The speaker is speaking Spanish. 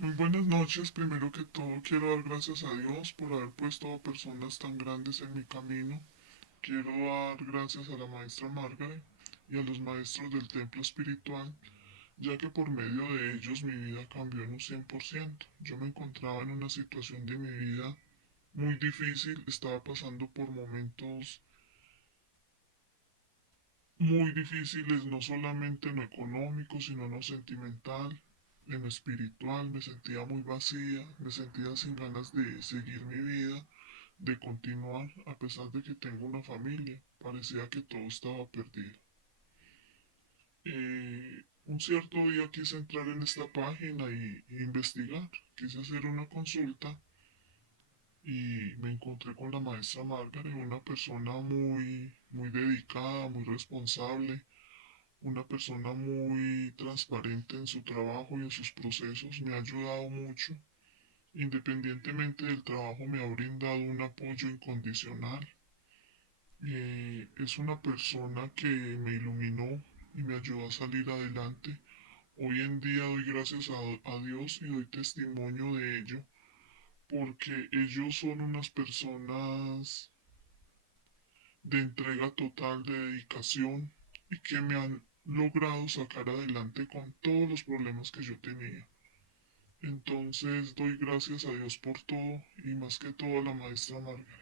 Muy buenas noches. Primero que todo, quiero dar gracias a Dios por haber puesto a personas tan grandes en mi camino. Quiero dar gracias a la maestra Margaret y a los maestros del templo espiritual, ya que por medio de ellos mi vida cambió en un 100%. Yo me encontraba en una situación de mi vida muy difícil, estaba pasando por momentos muy difíciles, no solamente en lo económico, sino en lo sentimental, en lo espiritual. Me sentía muy vacía, me sentía sin ganas de seguir mi vida, de continuar, a pesar de que tengo una familia. Parecía que todo estaba perdido. Un cierto día quise entrar en esta página y investigar, quise hacer una consulta y me encontré con la maestra Margaret, una persona muy dedicada, muy responsable, una persona muy transparente en su trabajo y en sus procesos. Me ha ayudado mucho. Independientemente del trabajo, me ha brindado un apoyo incondicional. Es una persona que me iluminó y me ayudó a salir adelante. Hoy en día doy gracias a Dios y doy testimonio de ello, porque ellos son unas personas de entrega total, de dedicación, y que me han logrado sacar adelante con todos los problemas que yo tenía. Entonces doy gracias a Dios por todo y más que todo a la maestra Margaret.